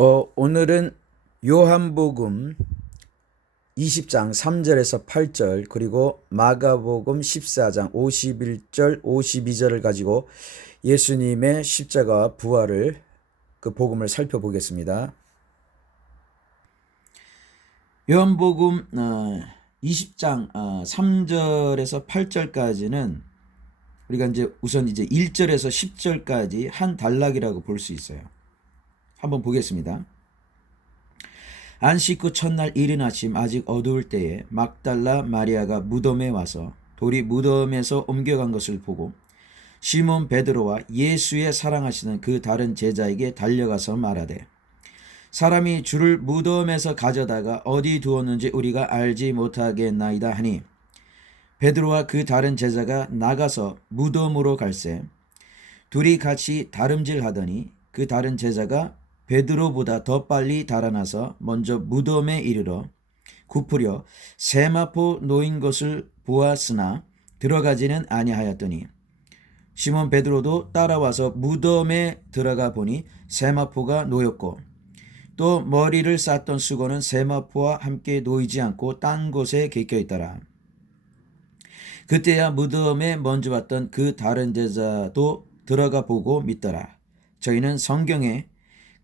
오늘은 요한복음 20장 3절에서 8절 그리고 마가복음 14장 51절 52절을 가지고 예수님의 십자가 부활을 그 복음을 살펴보겠습니다. 요한복음 20장 3절에서 8절까지는 우리가 이제 우선 이제 1절에서 10절까지 한 단락이라고 볼 수 있어요. 한번 보겠습니다. 안식 후 첫날 이른 아침 아직 어두울 때에 막달라 마리아가 무덤에 와서 돌이 무덤에서 옮겨간 것을 보고 시몬 베드로와 예수의 사랑하시는 그 다른 제자에게 달려가서 말하되 사람이 주를 무덤에서 가져다가 어디 두었는지 우리가 알지 못하겠나이다 하니 베드로와 그 다른 제자가 나가서 무덤으로 갈새 둘이 같이 다름질하더니 그 다른 제자가 베드로보다 더 빨리 달아나서 먼저 무덤에 이르러 굽으려 세마포 놓인 것을 보았으나 들어가지는 아니하였더니 시몬 베드로도 따라와서 무덤에 들어가 보니 세마포가 놓였고 또 머리를 쌌던 수건은 세마포와 함께 놓이지 않고 딴 곳에 객겨 있더라. 그때야 무덤에 먼저 왔던 그 다른 제자도 들어가 보고 믿더라. 저희는 성경에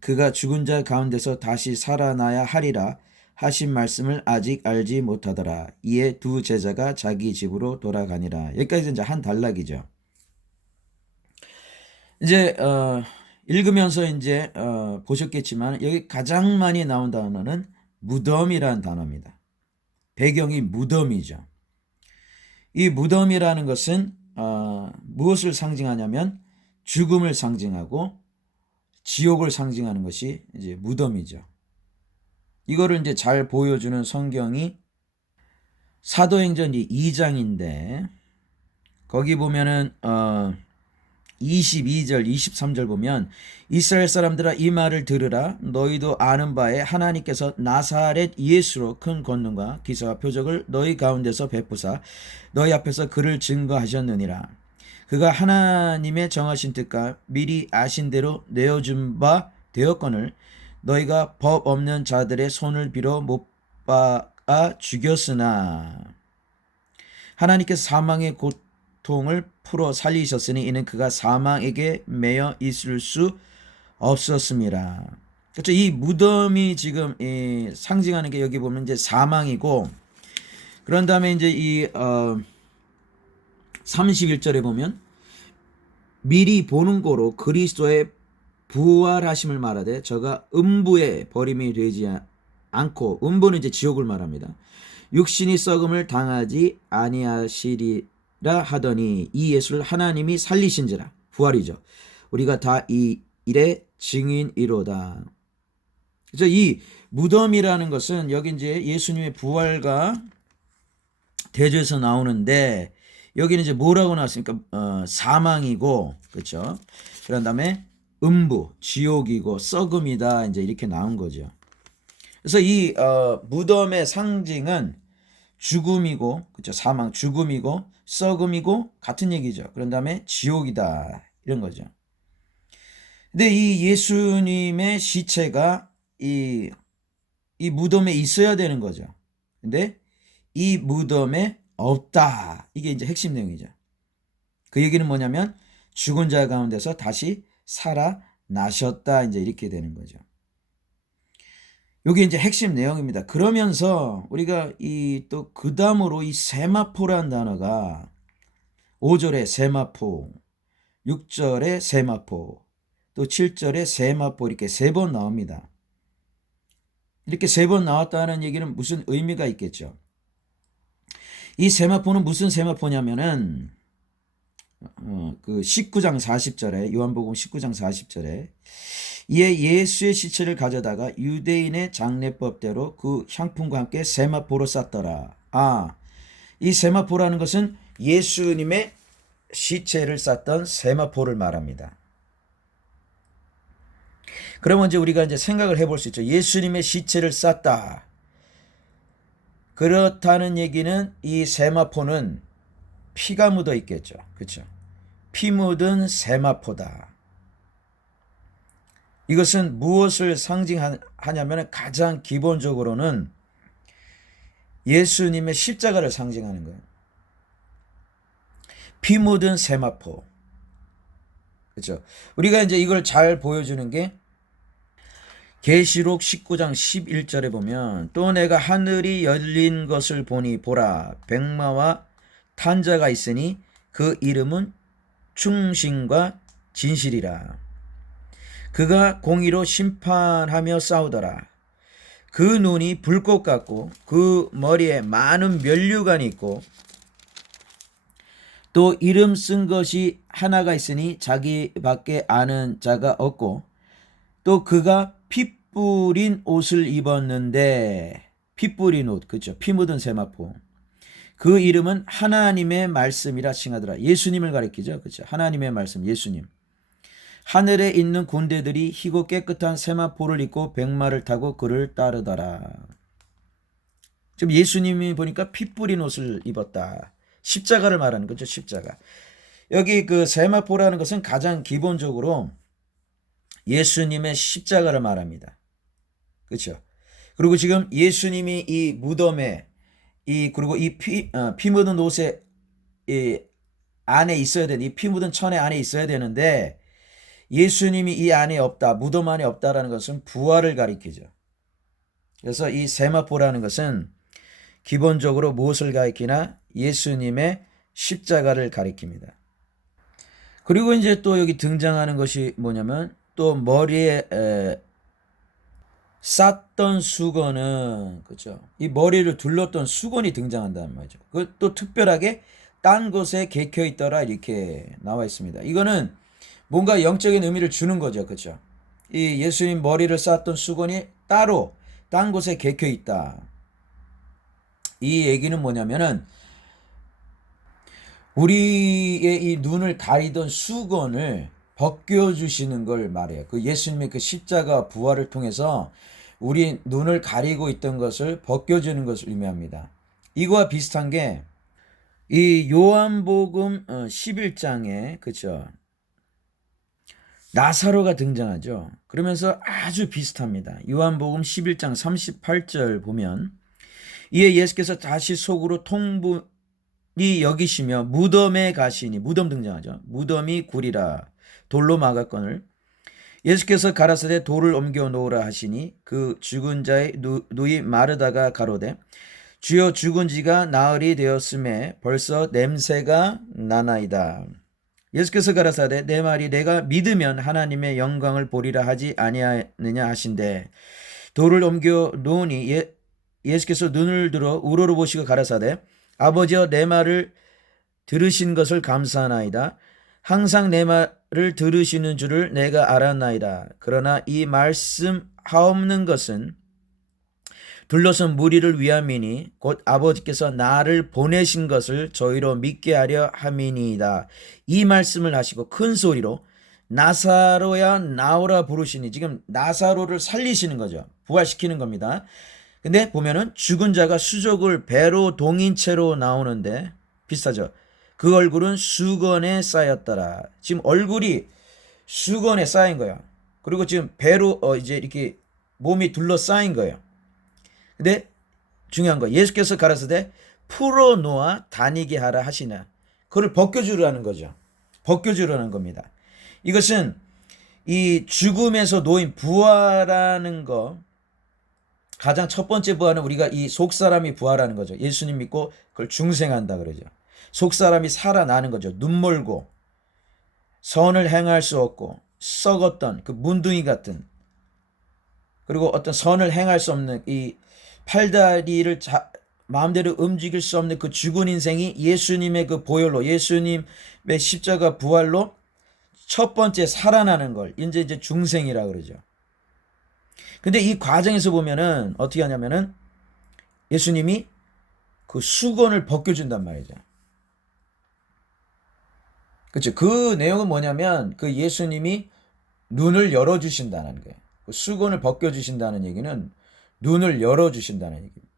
그가 죽은 자 가운데서 다시 살아나야 하리라 하신 말씀을 아직 알지 못하더라. 이에 두 제자가 자기 집으로 돌아가니라. 여기까지 이제 한 단락이죠. 이제 읽으면서 이제 보셨겠지만 여기 가장 많이 나온 단어는 무덤이라는 단어입니다. 배경이 무덤이죠. 이 무덤이라는 것은 무엇을 상징하냐면 죽음을 상징하고 지옥을 상징하는 것이 이제 무덤이죠. 이거를 이제 잘 보여주는 성경이 사도행전 2장인데 거기 보면은 22절 23절 보면 이스라엘 사람들아 이 말을 들으라 너희도 아는 바에 하나님께서 나사렛 예수로 큰 권능과 기사와 표적을 너희 가운데서 베푸사 너희 앞에서 그를 증거하셨느니라. 그가 하나님의 정하신 뜻과 미리 아신 대로 내어준 바 되었거늘 너희가 법 없는 자들의 손을 빌어 못 박아 죽였으나 하나님께서 사망의 고통을 풀어 살리셨으니 이는 그가 사망에게 매여 있을 수 없었습니다. 그렇죠. 이 무덤이 지금 상징하는 게 여기 보면 이제 사망이고 그런 다음에 이제 이 31절에 보면 미리 보는 고로 그리스도의 부활하심을 말하되 저가 음부에 버림이 되지 않고 음부는 이제 지옥을 말합니다. 육신이 썩음을 당하지 아니하시리라 하더니 이 예수를 하나님이 살리신지라. 부활이죠. 우리가 다 이 일의 증인이로다. 그래서 이 무덤이라는 것은 여기 이제 예수님의 부활과 대조해서 나오는데 여기는 이제 뭐라고 나왔습니까? 사망이고, 그렇죠? 그런 다음에 음부, 지옥이고, 썩음이다. 이제 이렇게 나온 거죠. 그래서 이 무덤의 상징은 죽음이고, 그렇죠? 사망, 죽음이고, 썩음이고 같은 얘기죠. 그런 다음에 지옥이다. 이런 거죠. 근데 이 예수님의 시체가 이 무덤에 있어야 되는 거죠. 근데 이 무덤에 없다. 이게 이제 핵심 내용이죠. 그 얘기는 뭐냐면 죽은 자 가운데서 다시 살아나셨다. 이제 이렇게 되는 거죠. 이게 이제 핵심 내용입니다. 그러면서 우리가 이 또 그 다음으로 이 세마포라는 단어가 5절에 세마포, 6절에 세마포, 또 7절에 세마포 이렇게 3번 나옵니다. 이렇게 3번 나왔다는 얘기는 무슨 의미가 있겠죠. 이 세마포는 무슨 세마포냐면은 그 19장 40절에 요한복음 19장 40절에 이에 예수의 시체를 가져다가 유대인의 장례법대로 그 향품과 함께 세마포로 쌌더라. 이 세마포라는 것은 예수님의 시체를 쌌던 세마포를 말합니다. 그러면 이제 우리가 이제 생각을 해볼 수 있죠. 예수님의 시체를 쌌다. 그렇다는 얘기는 이 세마포는 피가 묻어 있겠죠. 그렇죠? 피 묻은 세마포다. 이것은 무엇을 상징하냐면 가장 기본적으로는 예수님의 십자가를 상징하는 거예요. 피 묻은 세마포. 그렇죠? 우리가 이제 이걸 잘 보여주는 게 계시록 19장 11절에 보면 또 내가 하늘이 열린 것을 보니 보라 백마와 탄 자가 있으니 그 이름은 충신과 진실이라. 그가 공의로 심판하며 싸우더라. 그 눈이 불꽃 같고 그 머리에 많은 면류관이 있고 또 이름 쓴 것이 하나가 있으니 자기밖에 아는 자가 없고 또 그가 피 뿌린 옷을 입었는데 피 뿌린 옷 그렇죠. 피 묻은 세마포. 그 이름은 하나님의 말씀이라 칭하더라. 예수님을 가리키죠. 그렇죠. 하나님의 말씀 예수님. 하늘에 있는 군대들이 희고 깨끗한 세마포를 입고 백마를 타고 그를 따르더라. 지금 예수님이 보니까 피 뿌린 옷을 입었다. 십자가를 말하는 거죠. 십자가. 여기 그 세마포라는 것은 가장 기본적으로 예수님의 십자가를 말합니다. 그렇죠. 그리고 지금 예수님이 이 무덤에 그리고 이 피 묻은 옷에 이 안에 있어야 되는 이 피 묻은 천에 안에 있어야 되는데 예수님이 이 안에 없다. 무덤 안에 없다라는 것은 부활을 가리키죠. 그래서 이 세마포라는 것은 기본적으로 무엇을 가리키나 예수님의 십자가를 가리킵니다. 그리고 이제 또 여기 등장하는 것이 뭐냐면 또 머리에 쌌던 수건은 그렇죠. 이 머리를 둘렀던 수건이 등장한다는 말이죠. 그것도 특별하게 딴 곳에 개켜 있더라 이렇게 나와 있습니다. 이거는 뭔가 영적인 의미를 주는 거죠. 그렇죠. 이 예수님 머리를 쌌던 수건이 따로 딴 곳에 개켜 있다. 이 얘기는 뭐냐면은 우리의 이 눈을 가리던 수건을 벗겨주시는 걸 말해요. 그 예수님의 그 십자가 부활을 통해서 우리 눈을 가리고 있던 것을 벗겨주는 것을 의미합니다. 이거와 비슷한 게 이 요한복음 11장에 그렇죠. 나사로가 등장하죠. 그러면서 아주 비슷합니다. 요한복음 11장 38절 보면 이에 예수께서 다시 속으로 통분이 여기시며 무덤에 가시니 무덤 등장하죠. 무덤이 구리라 돌로 막았거늘 예수께서 가라사대 돌을 옮겨 놓으라 하시니 그 죽은 자의 누이 마르다가 가로되 주여 죽은 지가 나흘이 되었음에 벌써 냄새가 나나이다. 예수께서 가라사대 내 말이 내가 믿으면 하나님의 영광을 보리라 하지 아니하느냐 하신대 돌을 옮겨 놓으니 예수께서 눈을 들어 우러러 보시고 가라사대 아버지여 내 말을 들으신 것을 감사하나이다. 항상 내 말을 들으시는 줄을 내가 알았나이다. 그러나 이 말씀 하옵는 것은 둘러선 무리를 위함이니 곧 아버지께서 나를 보내신 것을 저희로 믿게 하려 함이니이다. 이 말씀을 하시고 큰 소리로 나사로야 나오라 부르시니 지금 나사로를 살리시는 거죠. 부활시키는 겁니다. 근데 보면은 죽은 자가 수족을 배로 동인 채로 나오는데 비슷하죠. 그 얼굴은 수건에 쌓였더라. 지금 얼굴이 수건에 쌓인 거예요. 그리고 지금 배로 이제 이렇게 몸이 둘러싸인 거예요. 근데 중요한 거 예수께서 가라사대 풀어놓아 다니게 하라 하시나 그걸 벗겨주라는 거죠. 벗겨주라는 겁니다. 이것은 이 죽음에서 놓인 부활하는 거 가장 첫 번째 부활은 우리가 이 속사람이 부활하는 거죠. 예수님 믿고 그걸 중생한다 그러죠. 속사람이 살아나는 거죠. 눈멀고 선을 행할 수 없고 썩었던 그 문둥이 같은 그리고 어떤 선을 행할 수 없는 이 팔다리를 마음대로 움직일 수 없는 그 죽은 인생이 예수님의 그 보혈로 예수님의 십자가 부활로 첫 번째 살아나는 걸 이제 중생이라 그러죠. 근데 이 과정에서 보면은 어떻게 하냐면은 예수님이 그 수건을 벗겨준단 말이죠. 그렇죠. 그 내용은 뭐냐면 그 예수님이 눈을 열어주신다는 거예요. 그 수건을 벗겨주신다는 얘기는 눈을 열어주신다는 얘기입니다.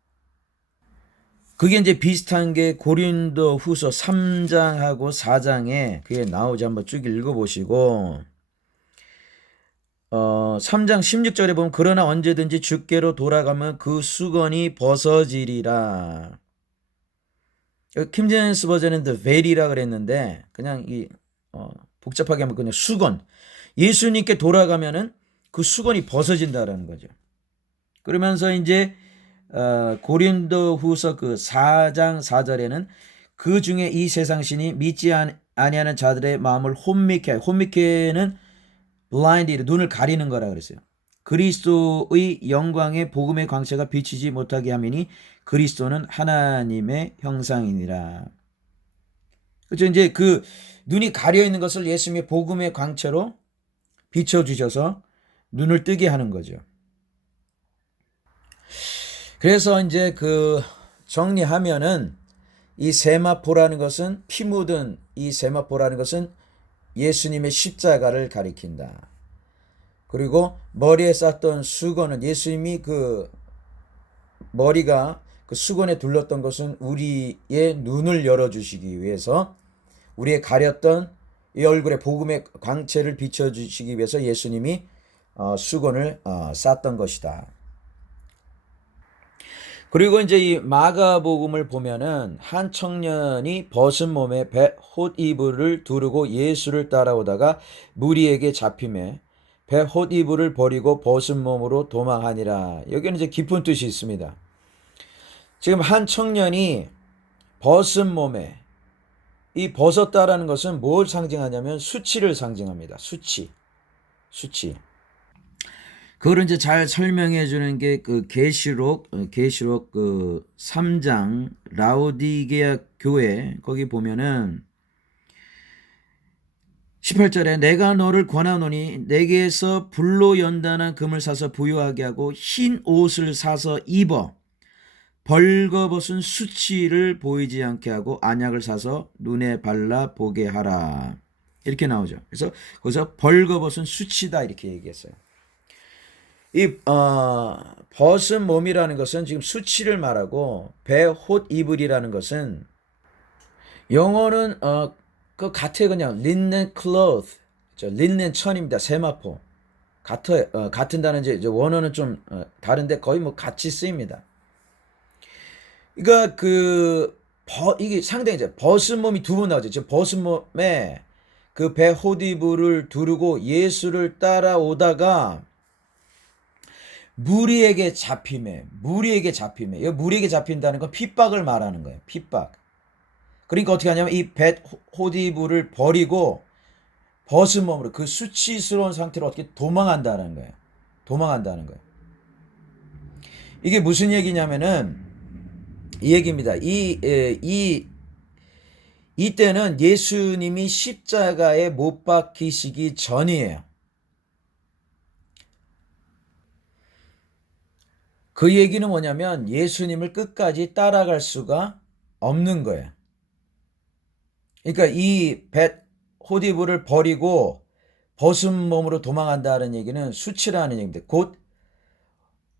그게 이제 비슷한 게 고린도 후서 3장하고 4장에 그게 나오지 한번 쭉 읽어보시고 3장 16절에 보면 그러나 언제든지 주께로 돌아가면 그 수건이 벗어지리라. 킹제임스 버전은 the veil이라 그랬는데 그냥 복잡하게 하면 그냥 수건. 예수님께 돌아가면은 그 수건이 벗어진다라는 거죠. 그러면서 이제 고린도후서 그 4장 4절에는 그 중에 이 세상 신이 믿지 아니하는 자들의 마음을 혼미케는 blinded, 눈을 가리는 거라 그랬어요. 그리스도의 영광의 복음의 광채가 비치지 못하게 하미니 그리스도는 하나님의 형상이니라. 그렇죠. 이제 그 눈이 가려 있는 것을 예수님의 복음의 광채로 비춰주셔서 눈을 뜨게 하는 거죠. 그래서 이제 그 정리하면은 이 세마포라는 것은 피 묻은 이 세마포라는 것은 예수님의 십자가를 가리킨다. 그리고 머리에 쌌던 수건은 예수님이 그 머리가 그 수건에 둘렀던 것은 우리의 눈을 열어주시기 위해서 우리의 가렸던 이 얼굴에 복음의 광채를 비춰주시기 위해서 예수님이 수건을 쌌던 것이다. 그리고 이제 이 마가복음을 보면은 한 청년이 벗은 몸에 홑이불을 두르고 예수를 따라오다가 무리에게 잡힘에 홑이불을 버리고 벗은 몸으로 도망하니라. 여기는 이제 깊은 뜻이 있습니다. 지금 한 청년이 벗은 몸에, 이 벗었다라는 것은 뭘 상징하냐면 수치를 상징합니다. 수치. 그걸 이제 잘 설명해 주는 게 그 계시록 그 3장 라오디게아 교회 거기 보면은 18절에 내가 너를 권하노니 내게서 불로 연단한 금을 사서 부유하게 하고 흰 옷을 사서 입어 벌거벗은 수치를 보이지 않게 하고 안약을 사서 눈에 발라 보게 하라. 이렇게 나오죠. 그래서 거기서 벌거벗은 수치다 이렇게 얘기했어요. 이 벗은 몸이라는 것은 지금 수치를 말하고 홑이불이라는 것은 영어는 그 같아요. 그냥 linen cloth, linen 천입니다. 세마포 같은 단어 이제 원어는 좀 다른데 거의 뭐 같이 쓰입니다. 그러니까 이게 상당히 이제 벗은 몸이 두 번 나오죠. 지금 벗은 몸에 그 홑이불을 두르고 예수를 따라오다가 무리에게 잡힘에 무리에게 잡힌다는 건 핍박을 말하는 거예요. 핍박. 그러니까 어떻게 하냐면 이 홑이불을 버리고 벗은 몸으로 그 수치스러운 상태로 어떻게 도망한다는 거예요. 이게 무슨 얘기냐면은 이 얘기입니다. 이때는 예수님이 십자가에 못 박히시기 전이에요. 그 얘기는 뭐냐면 예수님을 끝까지 따라갈 수가 없는 거예요. 그러니까 이 홑이불을 버리고 벗은 몸으로 도망한다는 얘기는 수치라는 얘기입니다. 곧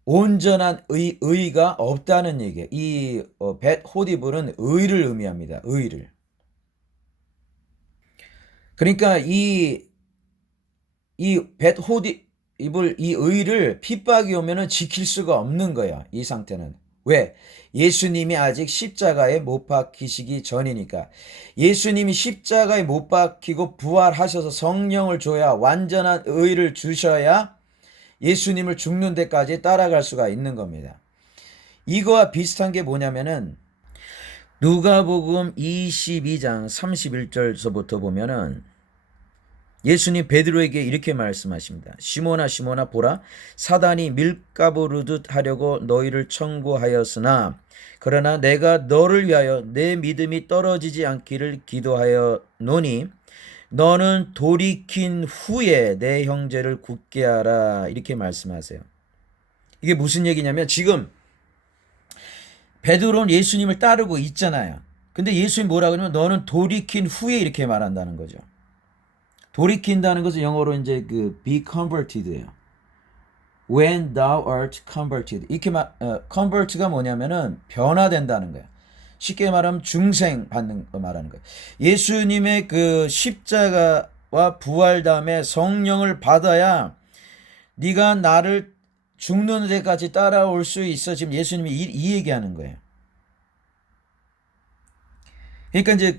온전한 의가 없다는 얘기예요. 이 홑이불은 의를 의미합니다. 의를. 그러니까 이 의를 핍박이 오면은 지킬 수가 없는 거예요. 이 상태는. 왜? 예수님이 아직 십자가에 못 박히시기 전이니까. 예수님이 십자가에 못 박히고 부활하셔서 성령을 줘야 완전한 의를 주셔야 예수님을 죽는 데까지 따라갈 수가 있는 겁니다. 이거와 비슷한 게 뭐냐면은 누가복음 22장 31절서부터 보면은 예수님 베드로에게 이렇게 말씀하십니다. 시몬아 시몬아 보라 사단이 밀가부르듯 하려고 너희를 청구하였으나 그러나 내가 너를 위하여 내 믿음이 떨어지지 않기를 기도하였노니 너는 돌이킨 후에 내 형제를 굳게 하라. 이렇게 말씀하세요. 이게 무슨 얘기냐면 지금 베드로는 예수님을 따르고 있잖아요. 근데 예수님 뭐라고 하냐면 너는 돌이킨 후에 이렇게 말한다는 거죠. 돌이킨다는 것은 영어로 이제 be converted예요. When thou art converted. 이렇게 convert가 뭐냐면은 변화된다는 거예요. 쉽게 말하면 중생 받는 거 말하는 거예요. 예수님의 그 십자가와 부활 다음에 성령을 받아야 네가 나를 죽는 데까지 따라올 수 있어. 지금 예수님이 이 얘기하는 거예요. 그러니까 이제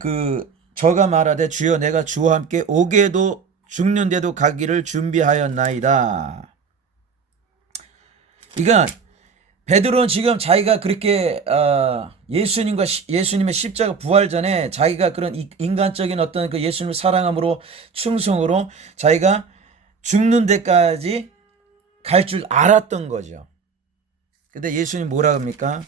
저가 말하되 주여 내가 주와 함께 오게도 죽는데도 가기를 준비하였나이다. 그러니까 베드로는 지금 자기가 그렇게 예수님의 십자가 부활 전에 자기가 그런 인간적인 어떤 그 예수님을 사랑함으로 충성으로 자기가 죽는 데까지 갈 줄 알았던 거죠. 근데 예수님 뭐라 합니까?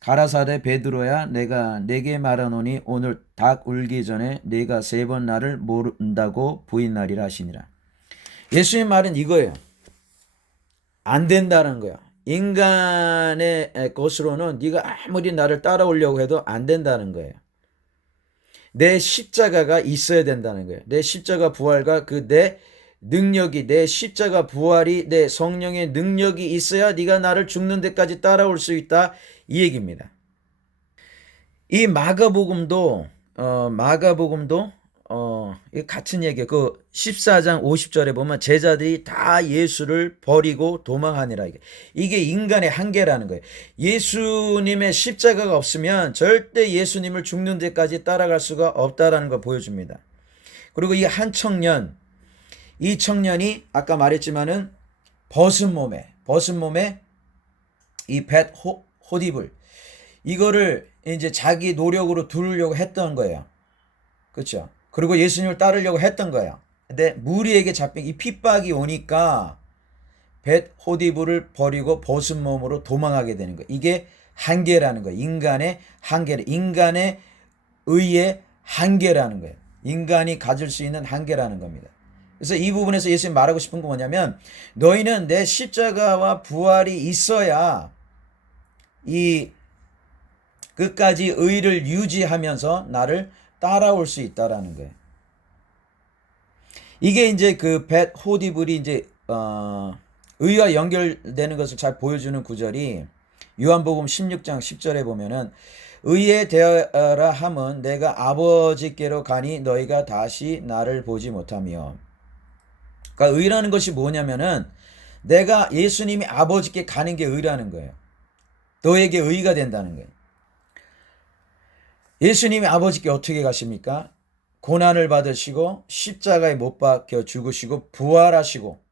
가라사대 베드로야 내가 네게 말하노니 오늘 닭 울기 전에 네가 3번 나를 모른다고 부인하리라 하시니라. 예수님 말은 이거예요. 안 된다는 거야. 인간의 것으로는 네가 아무리 나를 따라오려고 해도 안 된다는 거예요. 내 십자가가 있어야 된다는 거예요. 내 십자가 부활과 내 능력이, 내 십자가 부활이, 내 성령의 능력이 있어야 네가 나를 죽는 데까지 따라올 수 있다, 이 얘기입니다. 이 마가복음도 같은 얘기예요. 14장 50절에 보면 제자들이 다 예수를 버리고 도망하니라. 이게 인간의 한계라는 거예요. 예수님의 십자가가 없으면 절대 예수님을 죽는 데까지 따라갈 수가 없다라는 걸 보여줍니다. 그리고 이 청년이 아까 말했지만은 벗은 몸에 이 벳 호디블 이거를 이제 자기 노력으로 두르려고 했던 거예요. 그렇죠? 그리고 예수님을 따르려고 했던 거예요. 근데 무리에게 잡힌 이 핍박이 오니까 벳 호디블을 버리고 벗은 몸으로 도망하게 되는 거예요. 이게 한계라는 거예요. 인간의 의의 한계라는 거예요. 인간이 가질 수 있는 한계라는 겁니다. 그래서 이 부분에서 예수님이 말하고 싶은 건 뭐냐면 너희는 내 십자가와 부활이 있어야 이 끝까지 의를 유지하면서 나를 따라올 수 있다라는 거예요. 이게 이제 벳 호디블이 이제 의와 연결되는 것을 잘 보여주는 구절이 요한복음 16장 10절에 보면은 의에 대하라 함은 내가 아버지께로 가니 너희가 다시 나를 보지 못하며. 그러니까 의라는 것이 뭐냐면은 내가 예수님이 아버지께 가는 게 의라는 거예요. 너에게 의가 된다는 거예요. 예수님이 아버지께 어떻게 가십니까? 고난을 받으시고 십자가에 못 박혀 죽으시고 부활하시고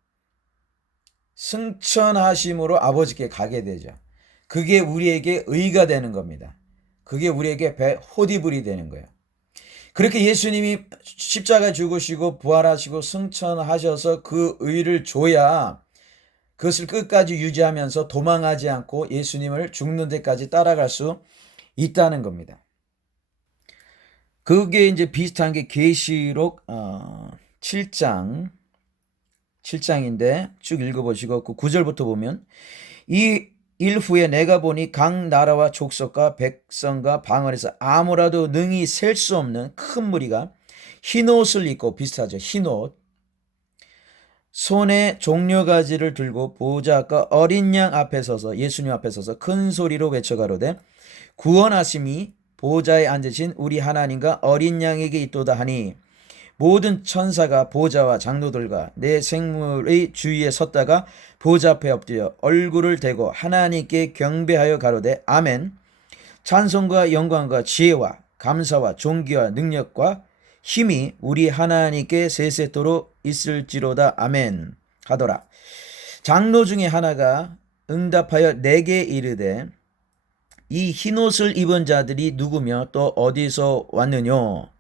승천하심으로 아버지께 가게 되죠. 그게 우리에게 의가 되는 겁니다. 그게 우리에게 호디블이 되는 거예요. 그렇게 예수님이 십자가에 죽으시고 부활하시고 승천하셔서 그 의를 줘야 그것을 끝까지 유지하면서 도망하지 않고 예수님을 죽는 데까지 따라갈 수 있다는 겁니다. 그게 이제 비슷한 게 계시록 7장인데 쭉 읽어보시고 9절부터 보면 이 일 후에 내가 보니 각 나라와 족속과 백성과 방언에서 아무라도 능히 셀 수 없는 큰 무리가 흰옷을 입고 비슷하죠. 흰옷 손에 종려가지를 들고 보좌 앞과 어린 양 앞에 서서 예수님 앞에 서서 큰 소리로 외쳐가로되 구원하심이 보좌에 앉으신 우리 하나님과 어린 양에게 있도다 하니 모든 천사가 보좌와 장로들과 내 생물의 주위에 섰다가 보좌 앞에 엎드려 얼굴을 대고 하나님께 경배하여 가로되 아멘. 찬송과 영광과 지혜와 감사와 존귀와 능력과 힘이 우리 하나님께 세세토록 있을지로다 아멘 하더라. 장로 중에 하나가 응답하여 내게 이르되 이 흰옷을 입은 자들이 누구며 또 어디서 왔느뇨?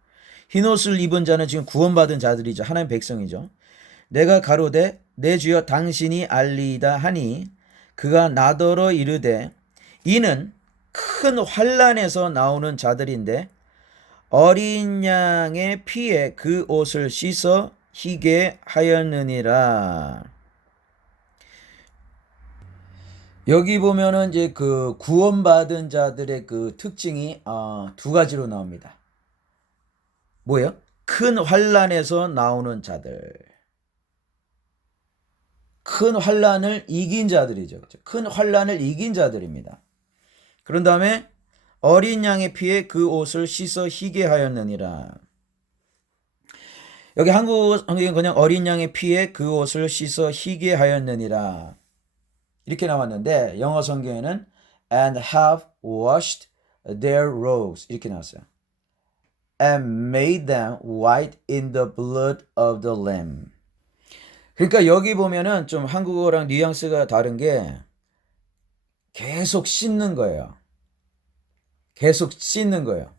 흰옷을 입은 자는 지금 구원받은 자들이죠. 하나님의 백성이죠. 내가 가로되 내 주여 당신이 알리이다 하니 그가 나더러 이르되 이는 큰 환난에서 나오는 자들인데 어린 양의 피에 그 옷을 씻어 희게 하였느니라. 여기 보면은 이제 구원받은 자들의 특징이 두 가지로 나옵니다. 뭐예요? 큰 환난에서 나오는 자들. 큰 환난을 이긴 자들이죠. 큰 환난을 이긴 자들입니다. 그런 다음에 어린 양의 피에 그 옷을 씻어 희게 하였느니라. 여기 한국 성경은 그냥 어린 양의 피에 그 옷을 씻어 희게 하였느니라 이렇게 나왔는데 영어 성경에는 and have washed their robes 이렇게 나왔어요. and made them white in the blood of the lamb. 그러니까 여기 보면은 좀 한국어랑 뉘앙스가 다른 게 계속 씻는 거예요. 계속 씻는 거예요.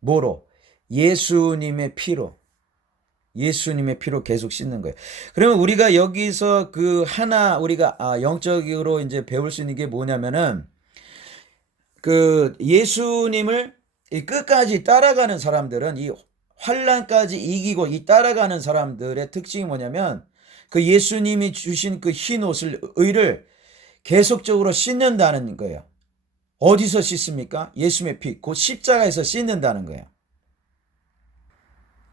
뭐로? 예수님의 피로. 예수님의 피로 계속 씻는 거예요. 그러면 우리가 여기서 그 하나 우리가 영적으로 이제 배울 수 있는 게 뭐냐면은 그 예수님을 끝까지 따라가는 사람들은 이 환난까지 이기고 이 따라가는 사람들의 특징이 뭐냐면 그 예수님이 주신 그 흰 옷을 의를 계속적으로 씻는다는 거예요. 어디서 씻습니까? 예수님의 피, 곧 십자가에서 씻는다는 거예요.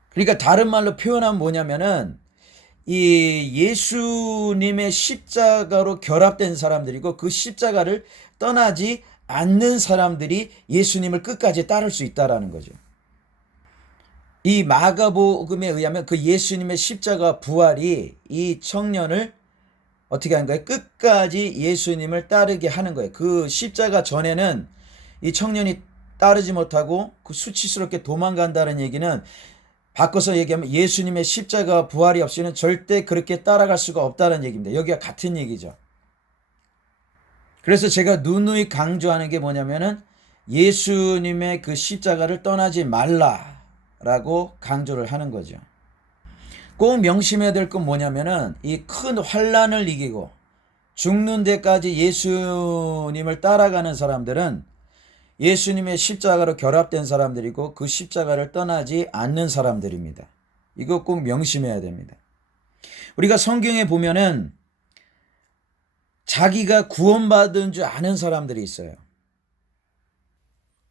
그러니까 다른 말로 표현하면 뭐냐면은 이 예수님의 십자가로 결합된 사람들이고 그 십자가를 떠나지 않는 사람들이 예수님을 끝까지 따를 수 있다라는 거죠. 이 마가복음에 의하면 그 예수님의 십자가 부활이 이 청년을 어떻게 하는 거예요? 끝까지 예수님을 따르게 하는 거예요. 그 십자가 전에는 이 청년이 따르지 못하고 그 수치스럽게 도망간다는 얘기는 바꿔서 얘기하면 예수님의 십자가 부활이 없이는 절대 그렇게 따라갈 수가 없다는 얘기입니다. 여기가 같은 얘기죠. 그래서 제가 누누이 강조하는 게 뭐냐면은 예수님의 그 십자가를 떠나지 말라라고 강조를 하는 거죠. 꼭 명심해야 될 건 뭐냐면은 이 큰 환난을 이기고 죽는 데까지 예수님을 따라가는 사람들은 예수님의 십자가로 결합된 사람들이고 그 십자가를 떠나지 않는 사람들입니다. 이거 꼭 명심해야 됩니다. 우리가 성경에 보면은 자기가 구원받은 줄 아는 사람들이 있어요.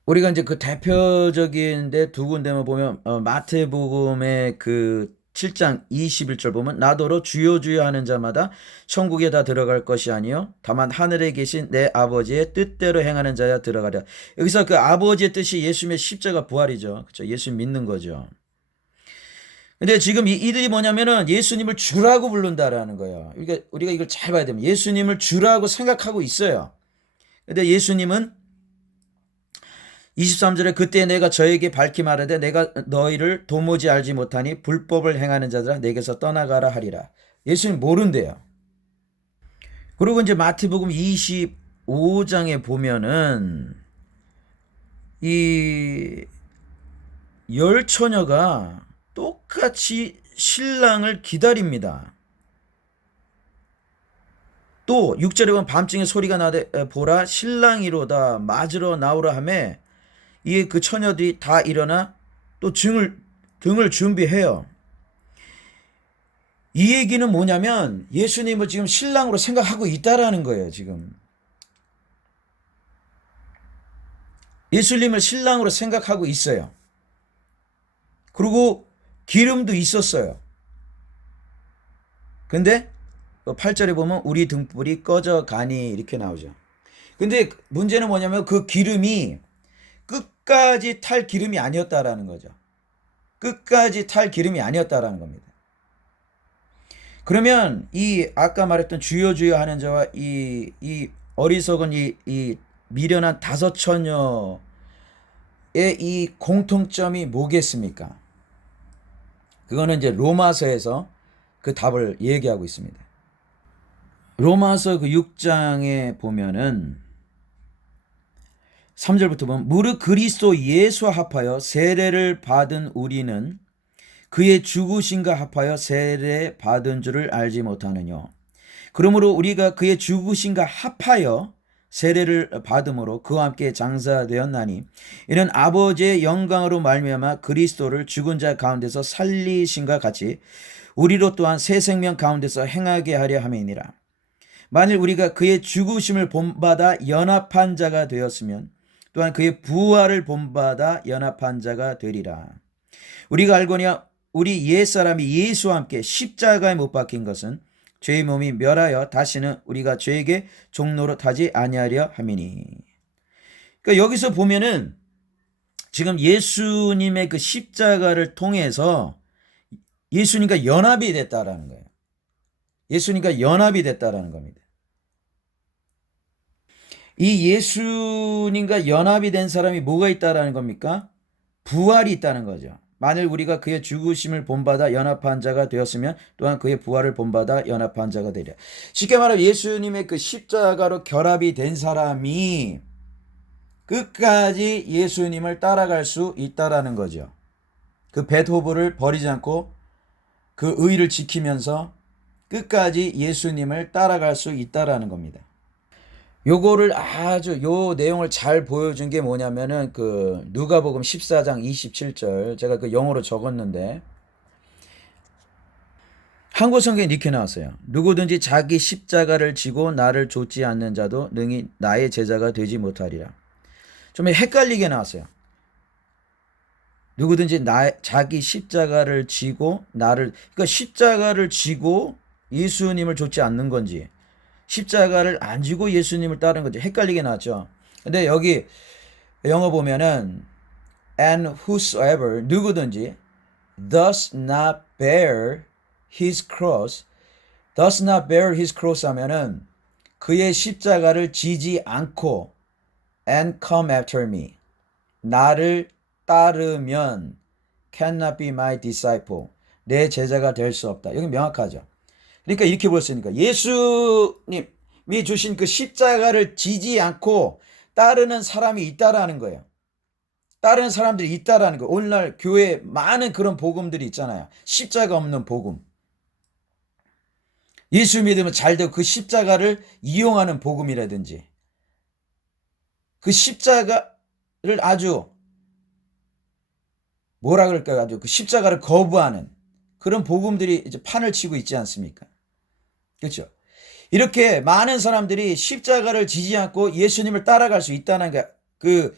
우리가 이제 그 대표적인데 두 군데만 보면 마태복음의 그 7장 21절 보면 나더러 주여 주여 하는 자마다 천국에 다 들어갈 것이 아니요 다만 하늘에 계신 내 아버지의 뜻대로 행하는 자야 들어가랴. 여기서 그 아버지의 뜻이 예수님의 십자가 부활이죠. 그렇죠? 예수님 믿는 거죠. 근데 지금 이들이 뭐냐면은 예수님을 주라고 부른다라는 거예요. 우리가 이걸 잘 봐야 됩니다. 예수님을 주라고 생각하고 있어요. 근데 예수님은 23절에 그때 내가 저에게 밝히 말하되 내가 너희를 도무지 알지 못하니 불법을 행하는 자들아 내게서 떠나가라 하리라. 예수님 모른대요. 그리고 이제 마태복음 25장에 보면은 이 열 처녀가 똑같이 신랑을 기다립니다. 또 6절에 보면 밤중에 소리가 나되 보라 신랑이로다 맞으러 나오라 하매 이에 그 처녀들이 다 일어나 또 등을 준비해요. 이 얘기는 뭐냐면 예수님을 지금 신랑으로 생각하고 있다라는 거예요. 지금 예수님을 신랑으로 생각하고 있어요. 그리고 기름도 있었어요. 근데 8절에 보면 우리 등불이 꺼져 가니 이렇게 나오죠. 근데 문제는 뭐냐면 그 기름이 끝까지 탈 기름이 아니었다라는 거죠. 끝까지 탈 기름이 아니었다라는 겁니다. 그러면 이 아까 말했던 주여 주여 하는 자와 이 어리석은 이 미련한 다섯 처녀의 이 공통점이 뭐겠습니까? 그거는 이제 로마서에서 그 답을 얘기하고 있습니다. 로마서 그 6장에 보면은 3절부터 보면 무릇 그리스도 예수와 합하여 세례를 받은 우리는 그의 죽으심과 합하여 세례 받은 줄을 알지 못하느냐. 그러므로 우리가 그의 죽으심과 합하여 세례를 받음으로 그와 함께 장사되었나니 이는 아버지의 영광으로 말미암아 그리스도를 죽은 자 가운데서 살리심과 같이 우리로 또한 새 생명 가운데서 행하게 하려 함이니라. 만일 우리가 그의 죽으심을 본받아 연합한 자가 되었으면 또한 그의 부활을 본받아 연합한 자가 되리라. 우리가 알거니와 우리 옛사람이 예수와 함께 십자가에 못 박힌 것은 죄의 몸이 멸하여 다시는 우리가 죄에게 종노릇 하지 아니하려 함이니. 그러니까 여기서 보면은 지금 예수님의 그 십자가를 통해서 예수님과 연합이 됐다라는 거예요. 예수님과 연합이 됐다라는 겁니다. 이 예수님과 연합이 된 사람이 뭐가 있다라는 겁니까? 부활이 있다는 거죠. 만일 우리가 그의 죽으심을 본받아 연합한 자가 되었으면 또한 그의 부활을 본받아 연합한 자가 되리라. 쉽게 말하면 예수님의 그 십자가로 결합이 된 사람이 끝까지 예수님을 따라갈 수 있다라는 거죠. 그 벳호브를 버리지 않고 그 의를 지키면서 끝까지 예수님을 따라갈 수 있다라는 겁니다. 요거를 아주 요 내용을 잘 보여준 게 뭐냐면은 그 누가복음 14장 27절 제가 그 영어로 적었는데 한국 성경에 이렇게 나왔어요. 누구든지 자기 십자가를 지고 나를 좇지 않는 자도 능히 나의 제자가 되지 못하리라. 좀 헷갈리게 나왔어요. 누구든지 자기 십자가를 지고 나를, 그러니까 십자가를 지고 예수님을 좇지 않는 건지 십자가를 안 지고 예수님을 따르는 건지 헷갈리게 나왔죠. 근데 여기 영어 보면은 and whosoever 누구든지 does not bear his cross 하면은 그의 십자가를 지지 않고 and come after me 나를 따르면 cannot be my disciple 내 제자가 될 수 없다. 여기 명확하죠. 그러니까 이렇게 볼 수 있으니까 예수님이 주신 그 십자가를 지지 않고 따르는 사람이 있다라는 거예요. 따르는 사람들이 있다라는 거예요. 오늘날 교회에 많은 그런 복음들이 있잖아요. 십자가 없는 복음. 예수 믿으면 잘 되고 그 십자가를 이용하는 복음이라든지 그 십자가를 아주 뭐라 그럴까요? 아주 그 십자가를 거부하는 그런 복음들이 이제 판을 치고 있지 않습니까? 그렇죠? 이렇게 많은 사람들이 십자가를 지지 않고 예수님을 따라갈 수 있다는 게 그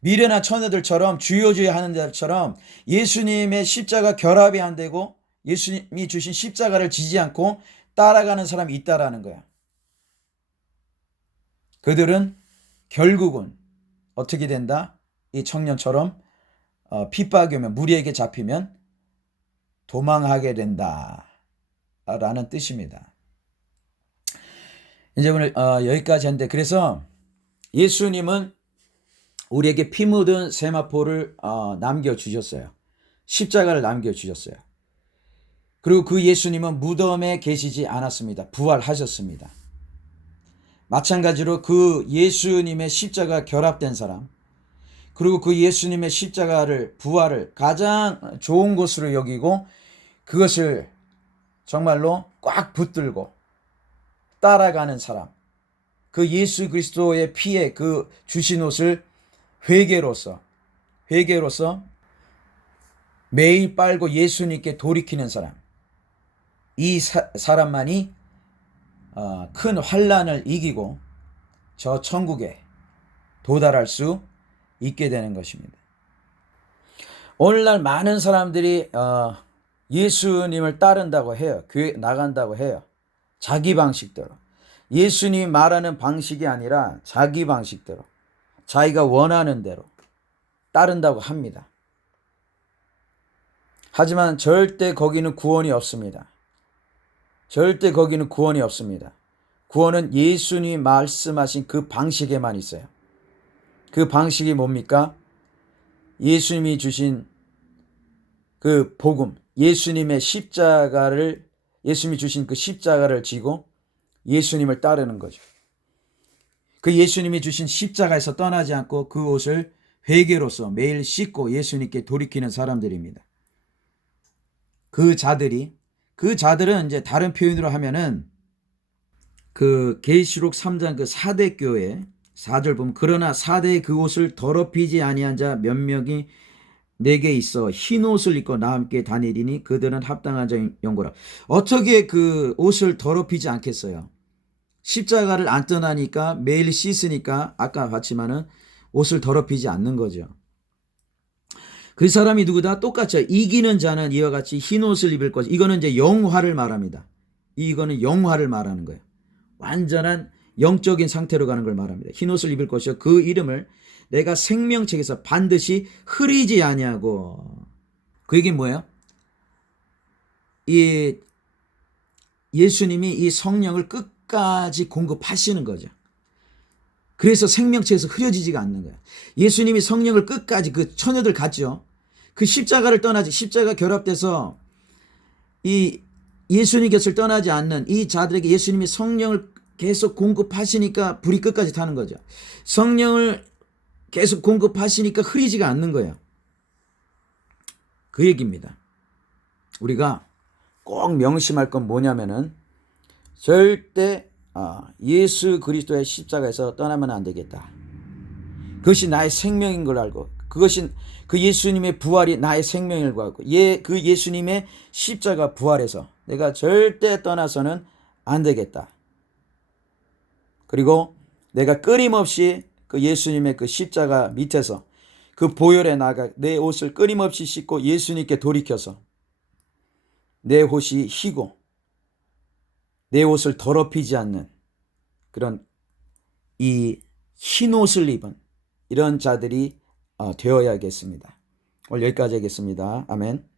미련한 처녀들처럼 주여주여 하는 자들처럼 예수님의 십자가 결합이 안 되고 예수님이 주신 십자가를 지지 않고 따라가는 사람이 있다라는 거야. 그들은 결국은 어떻게 된다? 이 청년처럼 핍박이 오면 무리에게 잡히면 도망하게 된다 라는 뜻입니다. 이제 오늘 여기까지 했는데 그래서 예수님은 우리에게 피 묻은 세마포를 남겨주셨어요. 십자가를 남겨주셨어요. 그리고 그 예수님은 무덤에 계시지 않았습니다. 부활하셨습니다. 마찬가지로 그 예수님의 십자가 결합된 사람 그리고 그 예수님의 십자가를 부활을 가장 좋은 것으로 여기고 그것을 정말로 꽉 붙들고 따라가는 사람 그 예수 그리스도의 피에 그 주신 옷을 회개로서 매일 빨고 예수님께 돌이키는 사람 이 사람만이 큰 환난을 이기고 저 천국에 도달할 수 있게 되는 것입니다. 오늘날 많은 사람들이 예수님을 따른다고 해요. 교회 나간다고 해요. 자기 방식대로. 예수님이 말하는 방식이 아니라 자기 방식대로. 자기가 원하는 대로 따른다고 합니다. 하지만 절대 거기는 구원이 없습니다. 절대 거기는 구원이 없습니다. 구원은 예수님이 말씀하신 그 방식에만 있어요. 그 방식이 뭡니까? 예수님이 주신 그 복음, 예수님이 주신 그 십자가를 지고 예수님을 따르는 거죠. 그 예수님이 주신 십자가에서 떠나지 않고 그 옷을 회개로서 매일 씻고 예수님께 돌이키는 사람들입니다. 그 자들은 이제 다른 표현으로 하면은 그 계시록 3장 그 사대 교회 4절 보면 그러나 사대의 그 옷을 더럽히지 아니한 자 몇 명이 내게 있어 흰 옷을 입고 나와 함께 다니리니 그들은 합당한 자인 영고라. 어떻게 그 옷을 더럽히지 않겠어요? 십자가를 안 떠나니까 매일 씻으니까 아까 봤지만은 옷을 더럽히지 않는 거죠. 그 사람이 누구다? 똑같죠. 이기는 자는 이와 같이 흰 옷을 입을 것이다. 이거는 이제 영화를 말합니다. 이거는 영화를 말하는 거예요. 완전한 영적인 상태로 가는 걸 말합니다. 흰 옷을 입을 것이요 그 이름을 내가 생명책에서 반드시 흐리지 아니하고. 그 얘기는 뭐예요? 이 예수님이 이 성령을 끝까지 공급하시는 거죠. 그래서 생명체에서 흐려지지가 않는 거예요. 예수님이 성령을 끝까지 그 처녀들 갔죠. 그 십자가를 떠나지, 십자가 결합돼서 이 예수님 곁을 떠나지 않는 이 자들에게 예수님이 성령을 계속 공급하시니까 불이 끝까지 타는 거죠. 성령을 계속 공급하시니까 흐리지가 않는 거예요. 그 얘기입니다. 우리가 꼭 명심할 건 뭐냐면은 절대 예수 그리스도의 십자가에서 떠나면 안 되겠다. 그것이 나의 생명인 걸 알고, 그것이 그 예수님의 부활이 나의 생명인 걸 알고, 그 예수님의 십자가 부활에서 내가 절대 떠나서는 안 되겠다. 그리고 내가 끊임없이 그 예수님의 그 십자가 밑에서 그 보혈에 나가 내 옷을 끊임없이 씻고 예수님께 돌이켜서 내 옷이 희고 내 옷을 더럽히지 않는 그런 이 흰 옷을 입은 이런 자들이 되어야겠습니다. 오늘 여기까지 하겠습니다. 아멘.